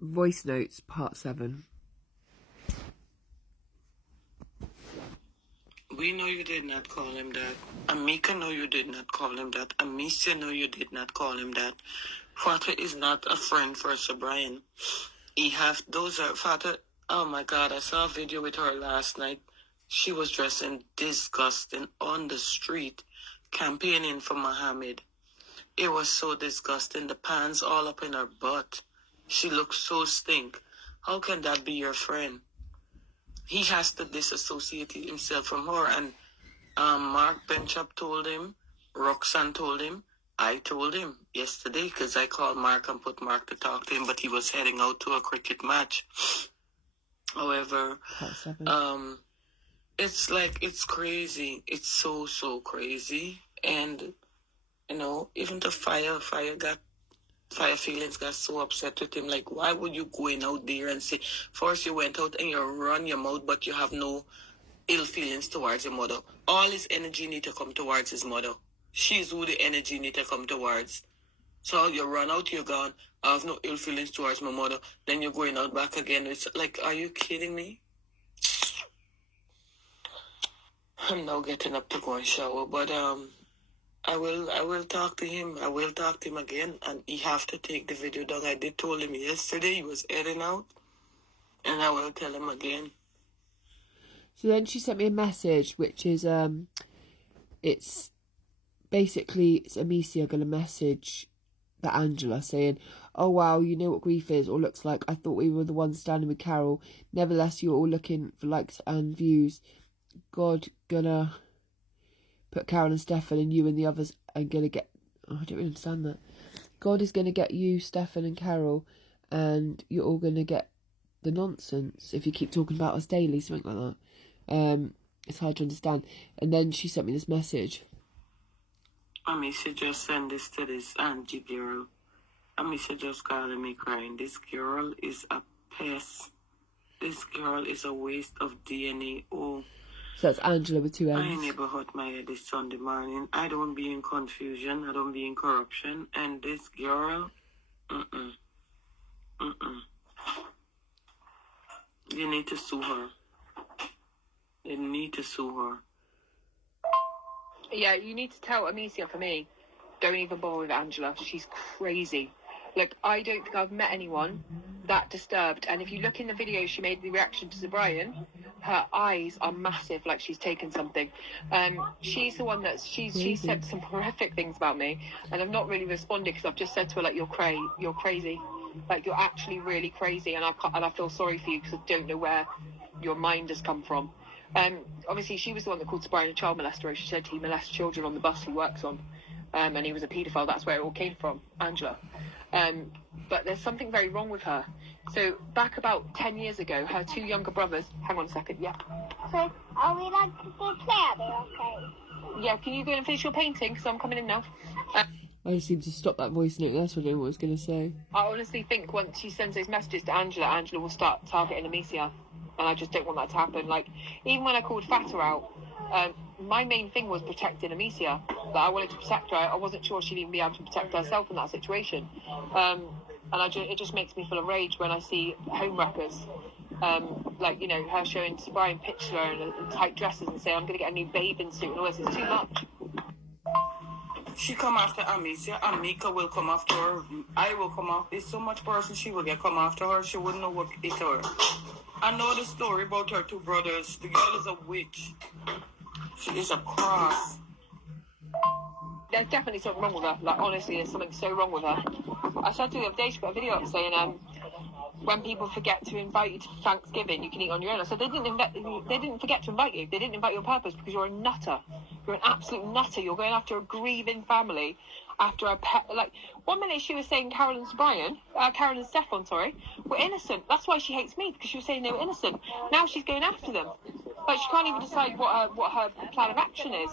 Voice notes, part 7. We know you did not call him that. Amika know you did not call him that. Amicia know you did not call him that. Father is not a friend for Sir Brian. Father, oh my God, I saw a video with her last night. She was dressing disgusting on the street, campaigning for Muhammad. It was so disgusting. The pants all up in her butt. She looked so stink. How can that be your friend? He has to disassociate himself from her. And Mark Benchop told him, Roxanne told him, I told him yesterday because I called Mark and put Mark to talk to him, but he was heading out to a cricket match. However, it's like, it's crazy. It's so, so crazy. And, you know, even the Fire feelings got so upset with him. Like, why would you go in out there and say, first you went out and you run your mouth, but you have no ill feelings towards your mother. All his energy need to come towards his mother. She's who the energy need to come towards. So you run out, you're gone. I have no ill feelings towards my mother. Then you're going out back again. It's like, are you kidding me? I'm now getting up to go and shower, but I will talk to him. I will talk to him again, and he have to take the video down. I did told him yesterday he was heading out, and I will tell him again. So then she sent me a message, which is it's Amicia going to message the Angela saying, "Oh wow, you know what grief is or looks like. I thought we were the ones standing with Carol. Nevertheless, you're all looking for likes and views. God gonna put Carol and Stefan and you and the others and gonna get..." Oh, I don't really understand that. "God is gonna get you, Stefan and Carol, and you're all gonna get the nonsense if you keep talking about us daily," something like that. It's hard to understand. And then she sent me this message. Amisha just send this to this Angie girl. Amisha just calling me crying. This girl is a pest. This girl is a waste of DNA. Oh. So that's Angela with 2 N's. I never hurt my head this Sunday morning. I don't be in confusion. I don't be in corruption. And this girl, You need to sue her. You need to sue her. Yeah, you need to tell Amicia, for me, don't even bother with Angela. She's crazy. Like, I don't think I've met anyone that disturbed. And if you look in the video, she made the reaction to Sir Brian. Her eyes are massive, like she's taken something. She's the one that she said some horrific things about me, and I've not really responded because I've just said to her, like, you're crazy, like you're actually really crazy, and I feel sorry for you because I don't know where your mind has come from. Obviously, she was the one that called Sir Brian a child molester. She said he molests children on the bus he works on, and he was a paedophile. That's where it all came from, Angela. But there's something very wrong with her. So back about 10 years ago, her 2 younger brothers... Hang on a second, yeah. So, are we like to go play out there, okay? Yeah, can you go and finish your painting? Because I'm coming in now. I just seemed to stop that voice note. That's what I was going to say. I honestly think once she sends those messages to Angela, Angela will start targeting Amicia. And I just don't want that to happen. Like, even when I called Fatta out, my main thing was protecting Amicia. That I wanted to protect her. I wasn't sure she'd even be able to protect herself in that situation. And it just makes me feel enraged when I see home wreckers, like, you know, her showing Sir Brian pictures her in tight dresses and say, I'm going to get a new bathing suit and all this. It's too much. She come after Amicia. Amika will come after her. I will come after. There's so much person she will get come after her. She wouldn't know what hit her. I know the story about her 2 brothers. The girl is a witch. She is a cross. There's definitely something wrong with her. Like, honestly, there's something so wrong with her. I said to her the other day, she put a video up saying, when people forget to invite you to Thanksgiving, you can eat on your own. I said, they didn't forget to invite you. They didn't invite you on purpose because you're a nutter. You're an absolute nutter. You're going after a grieving family, after a pet. Like, 1 minute she was saying Carol and Stefan, were innocent. That's why she hates me, because she was saying they were innocent. Now she's going after them. Like, she can't even decide what her plan of action is.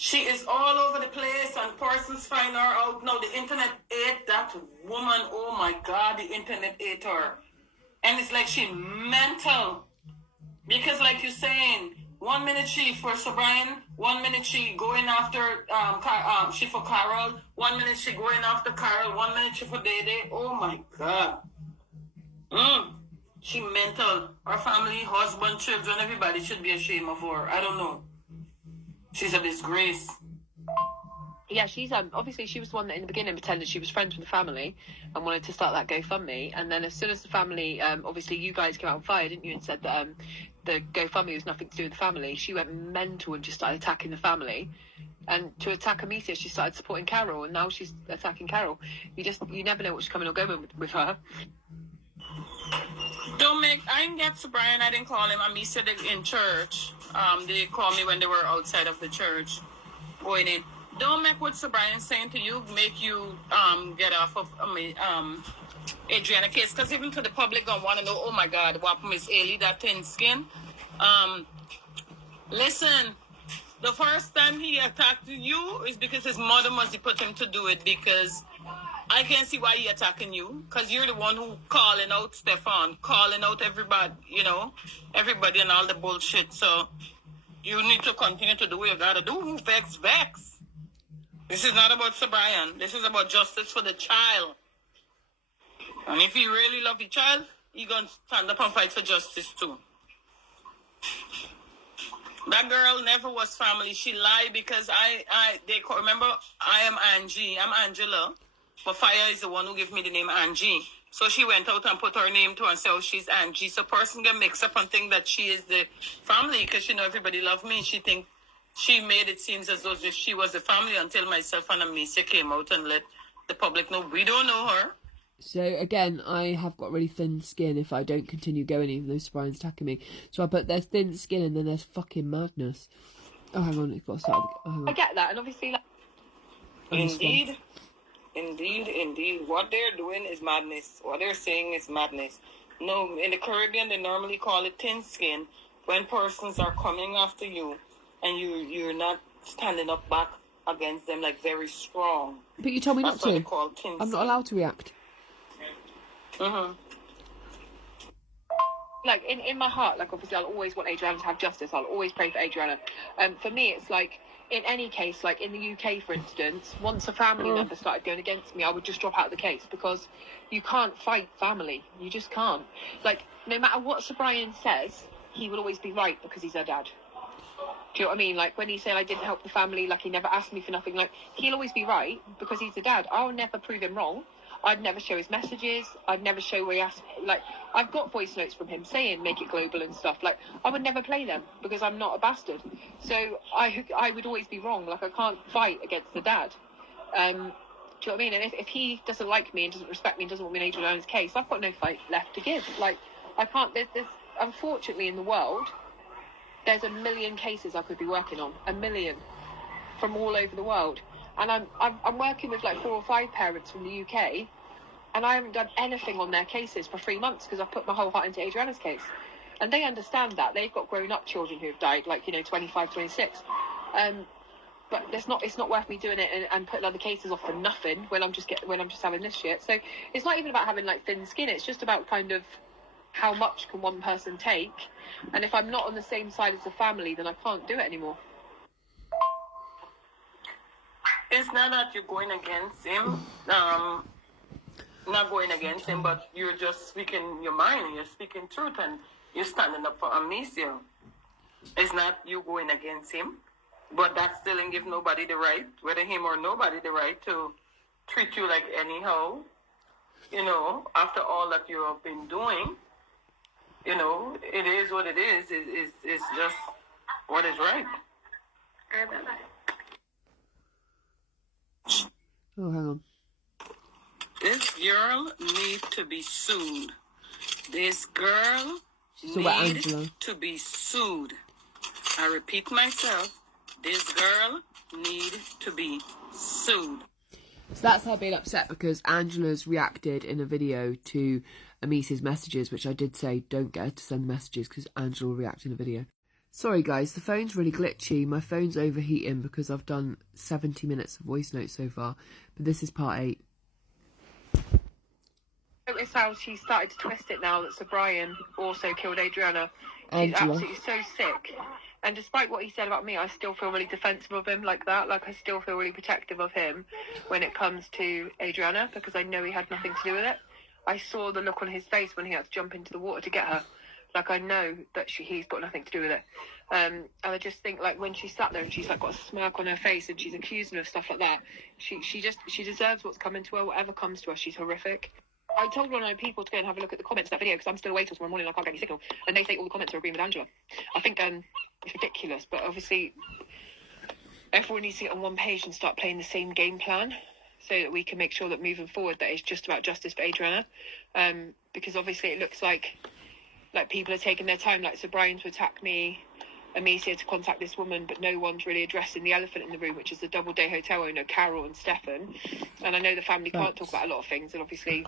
She is all over the place, and persons find her out. No, the internet ate that woman. Oh my God, the internet ate her. And it's like she mental. Because like you're saying, 1 minute she for Sir Brian, 1 minute she going after she for Carol, 1 minute she going after Carol, 1 minute she for Dede. Oh my God. She mental. Her family, husband, children, everybody should be ashamed of her. I don't know. She's a disgrace. Yeah, she's obviously she was the one that in the beginning pretended she was friends with the family and wanted to start that GoFundMe. And then as soon as the family, obviously you guys came out on fire, didn't you, and said that the GoFundMe was nothing to do with the family, she went mental and just started attacking the family. And to attack Amicia, she started supporting Carol, and now she's attacking Carol. You never know what's coming or going with her. Don't make. I didn't get to Brian. I didn't call him. Amicia in church. They called me when they were outside of the church, going in. Don't make what Sir Brian saying to you make you get off of Adriana case, because even to the public don't want to know. Oh my God, what Miss Hayley, that thin skin. Listen, the first time he attacked you is because his mother must put him to do it, because I can't see why he attacking you, because you're the one who calling out Stefan, calling out everybody, everybody and all the bullshit. So you need to continue to do what you gotta do. Vex. This is not about Sir Brian. This is about justice for the child. And if you really love the child, you're going to stand up and fight for justice too. That girl never was family. She lied because remember, I am Angie. I'm Angela. But Fire is the one who gave me the name Angie. So she went out and put her name to her and said, oh, she's Angie. So person get mixed up and think that she is the family because, everybody love me. She made it seem as though if she was the family until myself and Amicia came out and let the public know we don't know her. So again, I have got really thin skin if I don't continue going, even though Sir Brian's attacking me. So I put there's thin skin and then there's fucking madness. Oh, hang on, it's got to start. Oh, hang on. I get that, and obviously... Indeed. What they're doing is madness. What they're saying is madness. No, in the Caribbean, they normally call it thin skin when persons are coming after you and you're not standing up back against them like very strong. But you told me not to. I'm not allowed to react. Like, in my heart, like, obviously I'll always want Adriana to have justice. I'll always pray for Adriana. For me, it's like, in any case, like in the UK, for instance, once a family member started going against me, I would just drop out of the case, because you can't fight family. You just can't. Like, no matter what Sir Brian says, he will always be right because he's her dad. Do you know what I mean? Like, when he said I didn't help the family, like, he never asked me for nothing, like, he'll always be right because he's the dad. I'll never prove him wrong. I'd never show his messages. I'd never show where he asked, like, I've got voice notes from him saying make it global and stuff. Like, I would never play them because I'm not a bastard. So I would always be wrong. Like, I can't fight against the dad. Do you know what I mean? And if he doesn't like me and doesn't respect me and doesn't want me in Adriana's case, I've got no fight left to give. Like, I can't, there's unfortunately in the world, there's a million cases I could be working on. A million. From all over the world. And I'm working with like 4 or 5 parents from the UK, and I haven't done anything on their cases for 3 months because I've put my whole heart into Adriana's case. And they understand that. They've got grown-up children who have died, like, 25, 26. But it's not worth me doing it and putting other cases off for nothing when I'm just having this shit. So it's not even about having like thin skin. It's just about kind of how much can one person take. And if I'm not on the same side as the family, then I can't do it anymore. It's not that you're going against him, not going against him, but you're just speaking your mind and you're speaking truth and you're standing up for Amicia. It's not you going against him, but that still ain't give nobody the right, whether him or nobody, the right to treat you like anyhow. After all that you have been doing, it is what it is. It's just what is right. Oh, hang on. This girl needs to be sued. This girl needs to be sued. I repeat myself. This girl needs to be sued. So that's her being upset because Angela's reacted in a video to Amicia's messages, which I did say don't get her to send messages because Angela will react in a video. Sorry guys, the phone's really glitchy. My phone's overheating because I've done 70 minutes of voice notes so far. But this is part 8. Notice how she started to twist it now that Sir Brian also killed Adriana. She's Angela. absolutely so sick. And despite what he said about me, I still feel really defensive of him like that. Like, I still feel really protective of him when it comes to Adriana, because I know he had nothing to do with it. I saw the look on his face when he had to jump into the water to get her. Like, I know that he's got nothing to do with it. And I just think, like, when she sat there and she's, like, got a smirk on her face and she's accusing her of stuff like that, she deserves what's coming to her. Whatever comes to her, she's horrific. I told one of my people to go and have a look at the comments of that video because I'm still away till tomorrow morning and I can't get any signal. And they say all the comments are agreeing with Angela. I think it's ridiculous, but obviously everyone needs to get on one page and start playing the same game plan so that we can make sure that moving forward that it's just about justice for Adriana. Because obviously it looks like people are taking their time, like Sir Brian to attack me, Amicia to contact this woman, but no one's really addressing the elephant in the room, which is the double-day hotel owner, Carol and Stefan. And I know the family can't talk about a lot of things, and obviously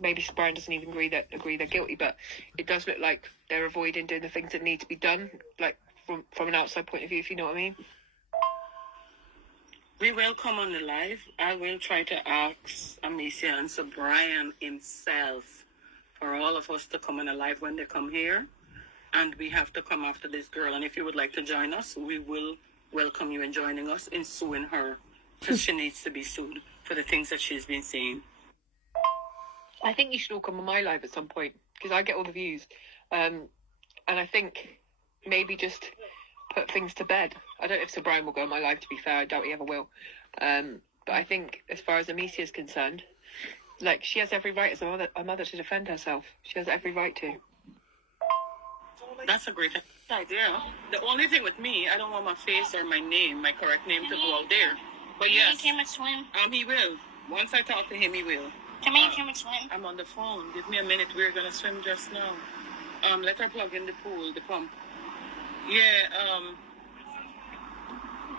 maybe Brian doesn't even agree they're guilty, but it does look like they're avoiding doing the things that need to be done, like from an outside point of view, if you know what I mean. We will come on the live. I will try to ask Amicia and Sir Brian himself for all of us to come on the live when they come here. And we have to come after this girl. And if you would like to join us, we will welcome you in joining us in suing her. Because she needs to be sued for the things that she's been saying. I think you should all come on my live at some point because I get all the views. And I think maybe just put things to bed. I don't know if Sir Brian will go on my live, to be fair. I doubt he ever will. But I think as far as Amicia is concerned, like, she has every right as a mother to defend herself. She has every right to. That's a great idea. The only thing with me, I don't want my face or my name, my correct name, to go out there. But yes, Come and swim. He will. Once I talk to him, he will. Come and swim. I'm on the phone. Give me a minute. We're gonna swim just now. Let her plug in the pool, the pump. Yeah.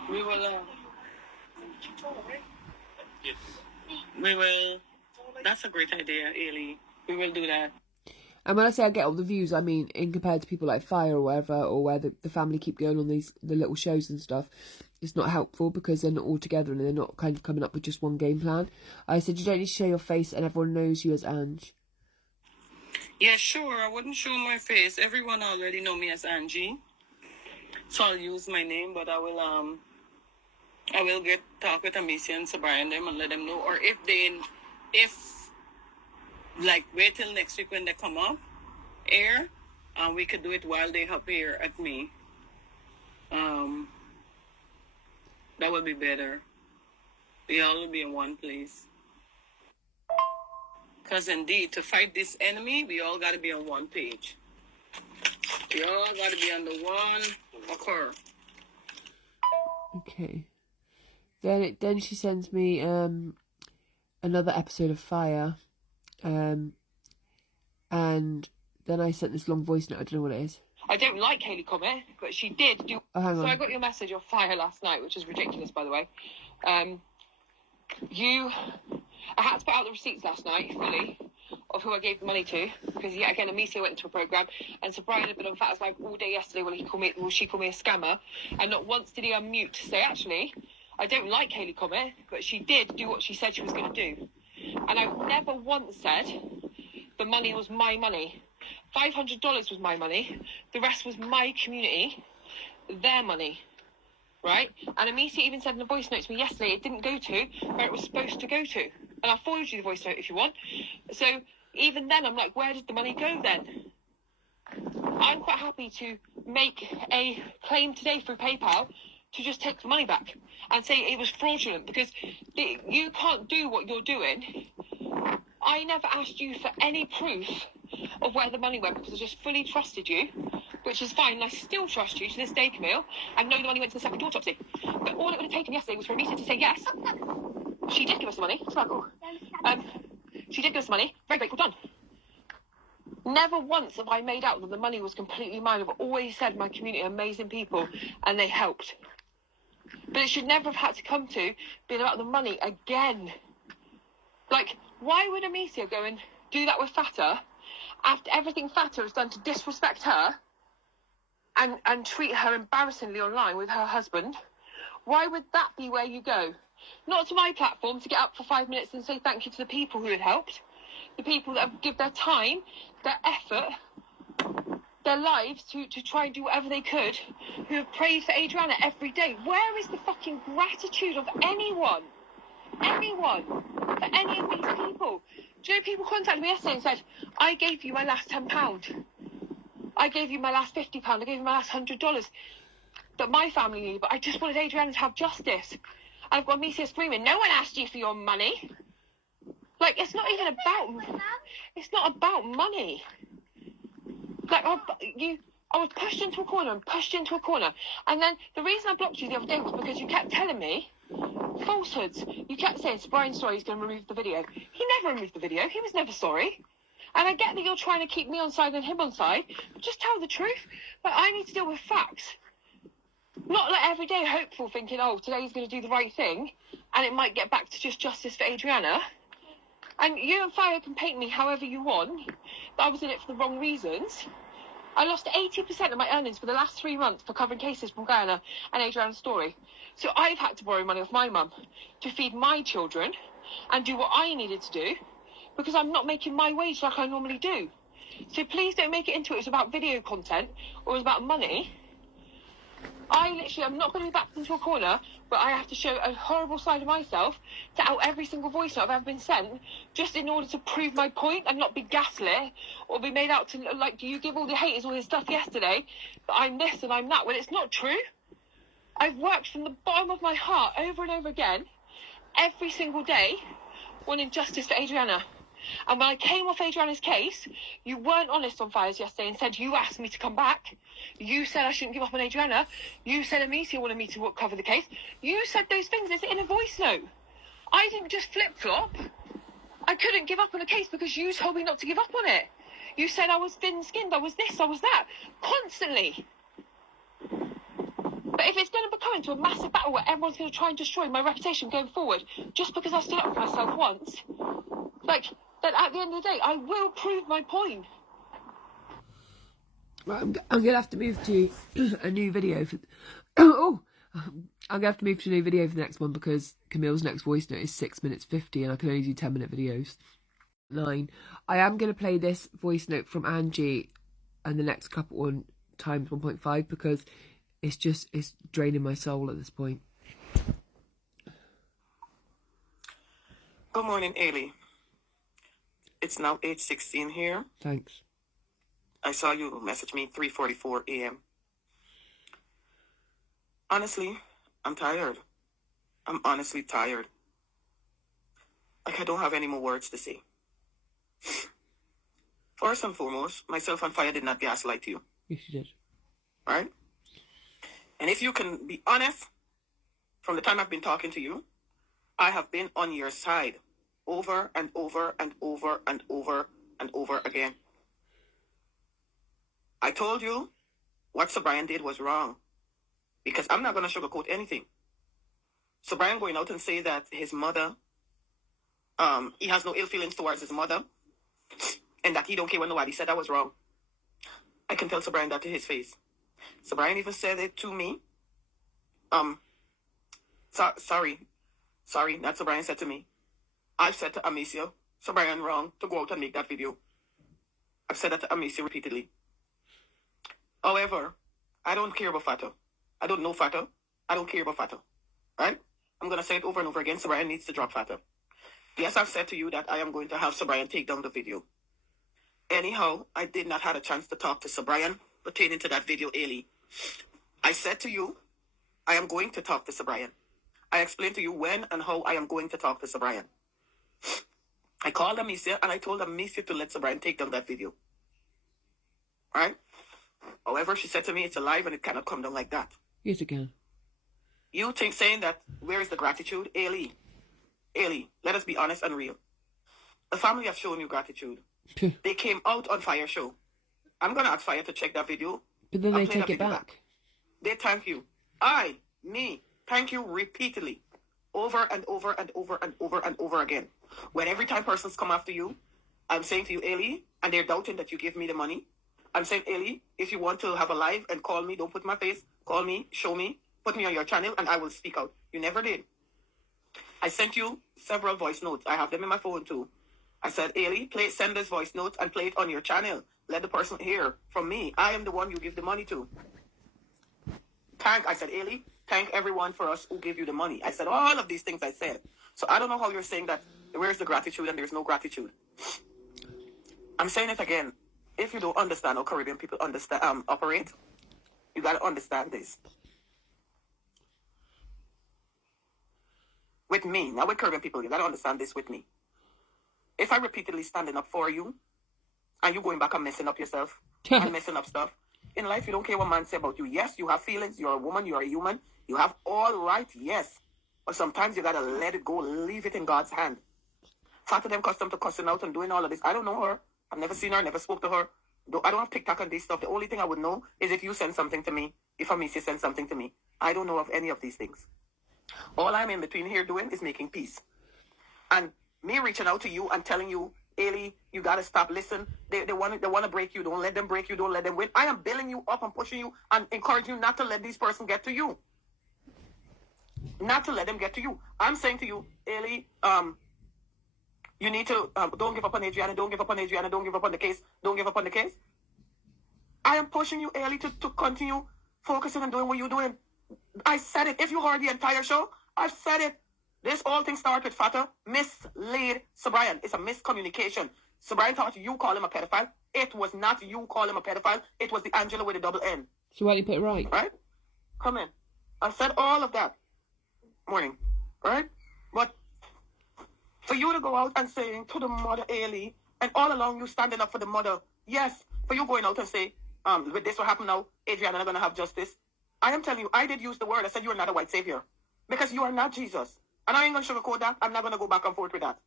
We will. We will. That's a great idea, Hayley. We will do that. And when I say I get all the views, I mean in compared to people like Fire or whatever, or where the family keep going on the little shows and stuff, it's not helpful because they're not all together and they're not kind of coming up with just one game plan. I said you don't need to show your face and everyone knows you as Ange. Yeah, sure. I wouldn't show my face. Everyone already know me as Angie. So I'll use my name, but I will talk with Amicia and Sir Brian them and let them know. Or if wait till next week when they come up here, we could do it while they up here at me. That would be better. We all will be in one place. Because indeed, to fight this enemy, we all got to be on one page. We all got to be on the one accord. Okay. Then she sends me another episode of Fire. And then I sent this long voice note. I don't know what it is. I don't like Hayley Comet, but she did do... Oh, hang on. So I got your message of Fire last night, which is ridiculous, by the way. I had to put out the receipts last night, fully, of who I gave the money to, because, yet again, Amicia went into a programme, and Sir Brian had been on Fat's Live all day yesterday when she called me a scammer, and not once did he unmute to say, actually, I don't like Hayley Comet, but she did do what she said she was going to do. And I've never once said the money was my money. $500 was my money. The rest was my community, their money, right? And Amicia even said in the voice note to me yesterday it didn't go to where it was supposed to go to. And I'll forward you the voice note if you want. So even then, I'm like, where did the money go then? I'm quite happy to make a claim today through PayPal to just take the money back and say it was fraudulent, because you can't do what you're doing. I never asked you for any proof of where the money went because I just fully trusted you, which is fine, and I still trust you to this day, Camille, and know the money went to the second autopsy. But all it would have taken yesterday was for Amicia to say yes. She did give us the money. Sparkle. She did give us the money. Very grateful, done. Never once have I made out that the money was completely mine. I've always said my community are amazing people and they helped. But it should never have had to come to being about the money again. Like, why would Amicia go and do that with Fata after everything Fata has done to disrespect her and treat her embarrassingly online with her husband? Why would that be where you go? Not to my platform to get up for 5 minutes and say thank you to the people who have helped, the people that have given their time, their effort, their lives to try and do whatever they could, who have prayed for Adriana every day. Where is the fucking gratitude of anyone for any of these people? Do you know, people contacted me yesterday and said, I gave you my last £10. I gave you my last £50. I gave you my last $100 that my family needed, but I just wanted Adriana to have justice. And I've got Amicia screaming, no one asked you for your money. Like, it's not even about, it's not about money. Like, I was pushed into a corner and pushed into a corner. And then the reason I blocked you the other day was because you kept telling me falsehoods. You kept saying, it's Brian's sorry, he's going to remove the video. He never removed the video. He was never sorry. And I get that you're trying to keep me on side and him on side. But just tell the truth. But I need to deal with facts. Not like every day hopeful, thinking, oh, today's going to do the right thing. And it might get back to just justice for Adriana. And you and Fire can paint me however you want, that I was in it for the wrong reasons. I lost 80% of my earnings for the last 3 months for covering cases from Guyana and Adriana's story. So I've had to borrow money off my mum to feed my children and do what I needed to do because I'm not making my wage like I normally do. So please don't make it into it was about video content or it was about money. I literally am not going to be backed into a corner where I have to show a horrible side of myself to out every single voice note I've ever been sent just in order to prove my point and not be gaslit or be made out to look like, do you give all the haters all this stuff yesterday that I'm this and I'm that, when it's not true. I've worked from the bottom of my heart over and over again every single day wanting justice for Adriana. And when I came off Adriana's case, you weren't honest on Fires yesterday and said you asked me to come back. You said I shouldn't give up on Adriana. You said Amicia wanted me to cover the case. You said those things. It's in a voice note. I didn't just flip-flop. I couldn't give up on a case because you told me not to give up on it. You said I was thin-skinned, I was this, I was that. Constantly. But if it's going to become into a massive battle where everyone's going to try and destroy my reputation going forward, just because I stood up for myself once, like, then at the end of the day, I will prove my point. Right, I'm going to have to move to a new video for... I'm going to have to move to a new video for the next one because Camille's next voice note is 6 minutes 50 and I can only do 10-minute videos. 9. I am going to play this voice note from Angie and the next couple on times 1.5 because it's draining my soul at this point. Good morning, Hayley. It's now 8:16 here. Thanks. I saw you message me 3:44 a.m. Honestly, I'm tired. I'm honestly tired. Like, I don't have any more words to say. First and foremost, myself and Fire did not gaslight you. Yes, you did. Right? And if you can be honest, from the time I've been talking to you, I have been on your side over and over and over and over and over again. I told you what Sir Brian did was wrong because I'm not going to sugarcoat anything. Sir Brian going out and say that his mother, he has no ill feelings towards his mother and that he don't care what nobody said, that was wrong. I can tell Sir Brian that to his face. Sir Brian even said it to me. Sorry, not Sir Brian said to me. I've said to Amicia, Sir Brian wrong to go out and make that video. I've said that to Amicia repeatedly. However, I don't care about Fata. I don't know Fata. I don't care about Fata. Right? I'm going to say it over and over again. Sir Brian needs to drop Fata. Yes, I've said to you that I am going to have Sir Brian take down the video. Anyhow, I did not have a chance to talk to Sir Brian pertaining to that video, Hayley. I said to you, I am going to talk to Sir Brian. I explained to you when and how I am going to talk to Sir Brian. I called Amicia and I told Amicia to let Sir Brian take down that video. Right? However, she said to me it's alive and it cannot come down like that. Yes, it can. You think saying that, where is the gratitude? Hayley, let us be honest and real. The family have shown you gratitude. They came out on Fire show. I'm going to ask Fire to check that video. But then they take it back. They thank you. Thank you repeatedly. Over and over and over and over and over again. When every time persons come after you, I'm saying to you, Hayley, and they're doubting that you give me the money. I'm saying, Hayley, if you want to have a live and call me, don't put my face, call me, show me, put me on your channel, and I will speak out. You never did. I sent you several voice notes. I have them in my phone too. I said, Hayley, send this voice note and play it on your channel. Let the person hear from me. I am the one you give the money to. I said, Hayley, thank everyone for us who gave you the money. I said all of these things I said. So I don't know how you're saying that where's the gratitude and there's no gratitude. I'm saying it again. If you don't understand how Caribbean people operate, you got to understand this. With me, not with Caribbean people, you got to understand this with me. If I repeatedly standing up for you, and you going back and messing up yourself, and messing up stuff, in life you don't care what man say about you. Yes, you have feelings, you're a woman, you're a human, you have all right, yes. But sometimes you got to let it go, leave it in God's hand. Fat of them custom to cussing out and doing all of this. I don't know her. I've never seen her, never spoke to her. I don't have TikTok and this stuff. The only thing I would know is if you send something to me, if Amicia sends something to me. I don't know of any of these things. All I'm in between here doing is making peace. And me reaching out to you and telling you, Hayley, you got to stop. Listen, they want to break you. Don't let them break you. Don't let them win. I am building you up and pushing you and encouraging you not to let these person get to you. Not to let them get to you. I'm saying to you, Hayley, you need to, don't give up on Adriana, don't give up on Adriana, don't give up on the case, don't give up on the case. I am pushing you, Hayley, to continue focusing and doing what you're doing. I said it. If you heard the entire show, I've said it. This whole thing started with Fata mislead Sir Brian. It's a miscommunication. Sir Brian thought you call him a pedophile. It was not you call him a pedophile. It was the Angela with a double N. So why did you put it right? Right? Come in. I said all of that. Morning. Right? But for you to go out and saying to the mother, Hayley, and all along you standing up for the mother, yes, for you going out and say, with this will happen now, Adriana not going to have justice. I am telling you, I did use the word. I said you are not a white savior. Because you are not Jesus. And I ain't going to sugarcoat that. I'm not going to go back and forth with that.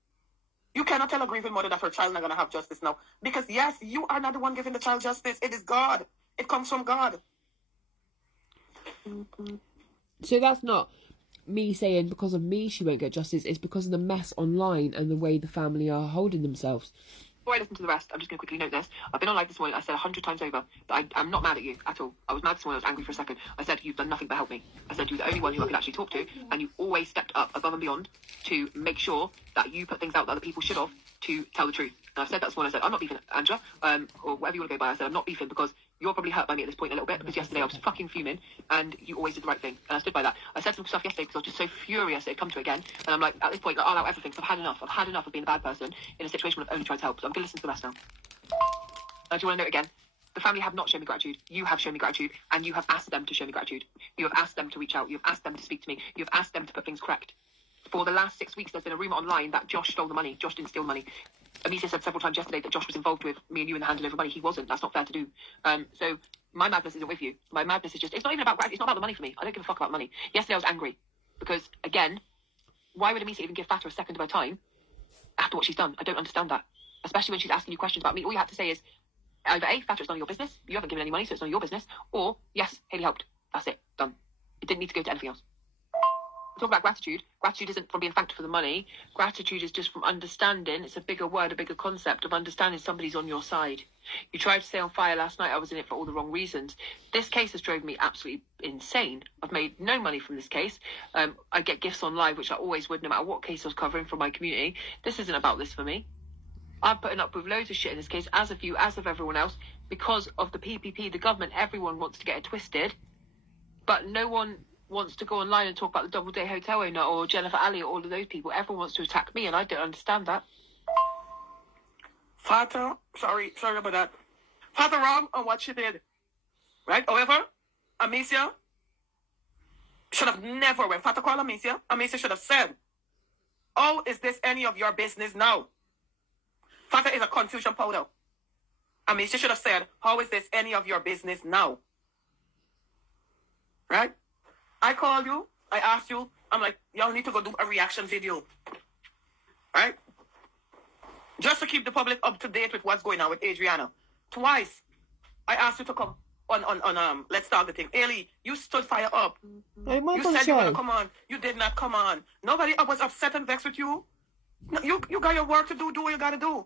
You cannot tell a grieving mother that her child not going to have justice now. Because yes, you are not the one giving the child justice. It is God. It comes from God. So that's not me saying because of me she won't get justice. It's because of the mess online and the way the family are holding themselves. Before I listen to the rest, I'm just going to quickly note this. I've been on live this morning. I said 100 times over that I'm not mad at you at all. I was mad this morning. I was angry for a second. I said, you've done nothing but help me. I said, you're the only one who I could actually talk to, and you've always stepped up above and beyond to make sure that you put things out that other people should have to tell the truth. And I've said that this morning. I said, I'm not beefing Angela, or whatever you want to go by. I said, I'm not beefing because you're probably hurt by me at this point a little bit, because yesterday I was fucking fuming and you always did the right thing. And I stood by that. I said some stuff yesterday because I was just so furious it had come to it again. And I'm like, at this point, like, I'll out everything. So I've had enough. I've had enough of being a bad person in a situation where I've only tried to help. So I'm going to listen to the rest now. I do want to note again, the family have not shown me gratitude. You have shown me gratitude, and you have asked them to show me gratitude. You have asked them to reach out. You have asked them to speak to me. You have asked them to put things correct. For the last 6 weeks, there's been a rumour online that Josh stole the money. Josh didn't steal the money. Amicia said several times yesterday that Josh was involved with me and you in the hand over money. He wasn't. That's not fair to do. So my madness isn't with you. My madness is just, it's not even about gratitude. It's not about the money for me. I don't give a fuck about money. Yesterday I was angry because, again, why would Amicia even give Fata a second of her time after what she's done? I don't understand that. Especially when she's asking you questions about me. All you had to say is, either A, Fata, it's none of your business. You haven't given any money, so it's none of your business. Or, yes, Hayley helped. That's it. Done. It didn't need to go to anything else. Talk about gratitude. Gratitude isn't from being thanked for the money. Gratitude is just from understanding. It's a bigger word, a bigger concept of understanding somebody's on your side. You tried to stay on fire last night. I was in it for all the wrong reasons. This case has drove me absolutely insane. I've made no money from this case. I get gifts on live, which I always would, no matter what case I was covering from my community. This isn't about this for me. I'm putting up with loads of shit in this case, as of you, as of everyone else, because of the PPP, the government. Everyone wants to get it twisted, but no one wants to go online and talk about the Doubleday Hotel owner or Jennifer Alley or all of those people. Everyone wants to attack me, and I don't understand that. Fata, sorry about that. Fata wrong on what she did, right? However, Amicia should have never, when Fata called Amicia should have said, "Oh, is this any of your business now?" Fata is a confusion powder. Amicia should have said, "How is this any of your business now?" Right? I called you. I asked you. I'm like, y'all need to go do a reaction video. Right? Just to keep the public up to date with what's going on with Adriana. Twice, I asked you to come on Let's Talk the Thing. Hayley, you stood fire up. You said you were going to come on. You did not come on. Nobody was upset and vexed with you. No, you got your work to do. Do what you got to do.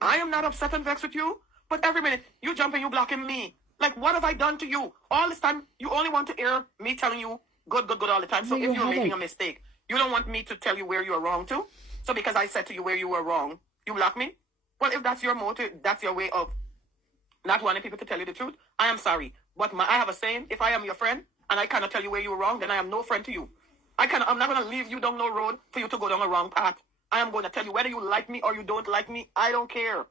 I am not upset and vexed with you. But every minute, you jumping, you blocking me. Like, what have I done to you? All this time, you only want to hear me telling you good all the time. So if you're making a mistake, you don't want me to tell you where you're wrong to. So because I said to you where you were wrong, You block me? Well, if that's your motive, that's your way of not wanting people to tell you the truth, I am sorry. But I have a saying, if I am your friend and I cannot tell you where you were wrong, then I am no friend to you. I'm not going to leave you down no road for you to go down a wrong path. I am going to tell you whether you like me or you don't like me. I don't care.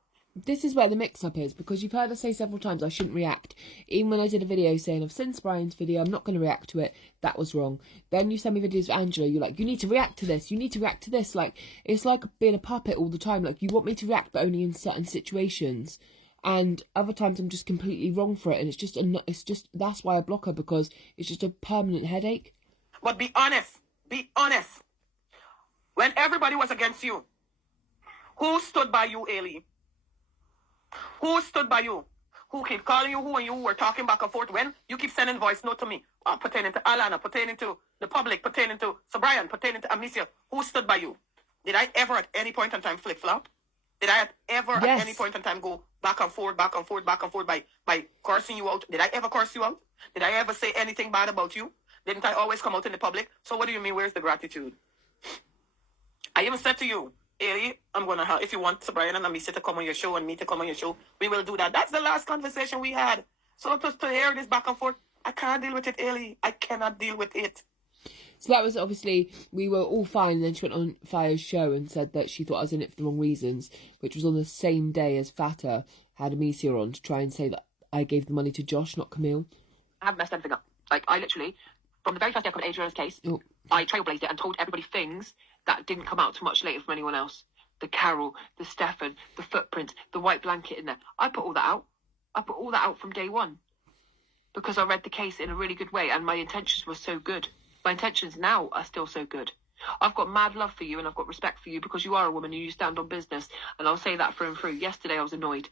This is where the mix-up is, because you've heard us say several times I shouldn't react. Even when I did a video saying I've seen Brian's video, I'm not going to react to it. That was wrong. Then you send me videos of Angela, you're like, you need to react to this, you need to react to this. Like, it's like being a puppet all the time. Like, you want me to react, but only in certain situations. And other times I'm just completely wrong for it. And it's just, that's why I block her, because it's just a permanent headache. But be honest. Be honest. When everybody was against you, who stood by you, Hayley? Who stood by you? Who keep calling you? Who and you were talking back and forth when you keep sending voice note to me, pertaining to Alana, pertaining to the public, pertaining to Sir Brian, pertaining to Amicia? Who stood by you? Did I ever at any point in time flip-flop? Did I ever at any point in time go back and forth by cursing you out? Did I ever curse you out? Did I ever say anything bad about you? Didn't I always come out in the public? So what do you mean, where's the gratitude? I even said to you, Hayley, I'm going to have, if you want Sir Brian and Amicia to come on your show and me to come on your show, we will do that. That's the last conversation we had. So to hear this back and forth, I can't deal with it, Hayley. I cannot deal with it. So that was obviously, we were all fine, and then she went on Fire's show and said that she thought I was in it for the wrong reasons, which was on the same day as Fata had Amicia on to try and say that I gave the money to Josh, not Camille. I haven't messed anything up. Like, I literally, from the very first day I covered Adriana's case, I trailblazed it and told everybody things that didn't come out too much later from anyone else. The Carol, the Stefan, the footprints, the white blanket in there. I put all that out. I put all that out from day one. Because I read the case in a really good way and my intentions were so good. My intentions now are still so good. I've got mad love for you and I've got respect for you because you are a woman and you stand on business. And I'll say that through and through. Yesterday I was annoyed.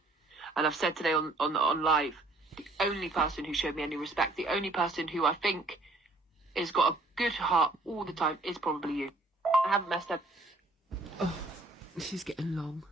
And I've said today on live, the only person who showed me any respect, the only person who I think has got a good heart all the time is probably you. I haven't messed up. Oh, this is getting long.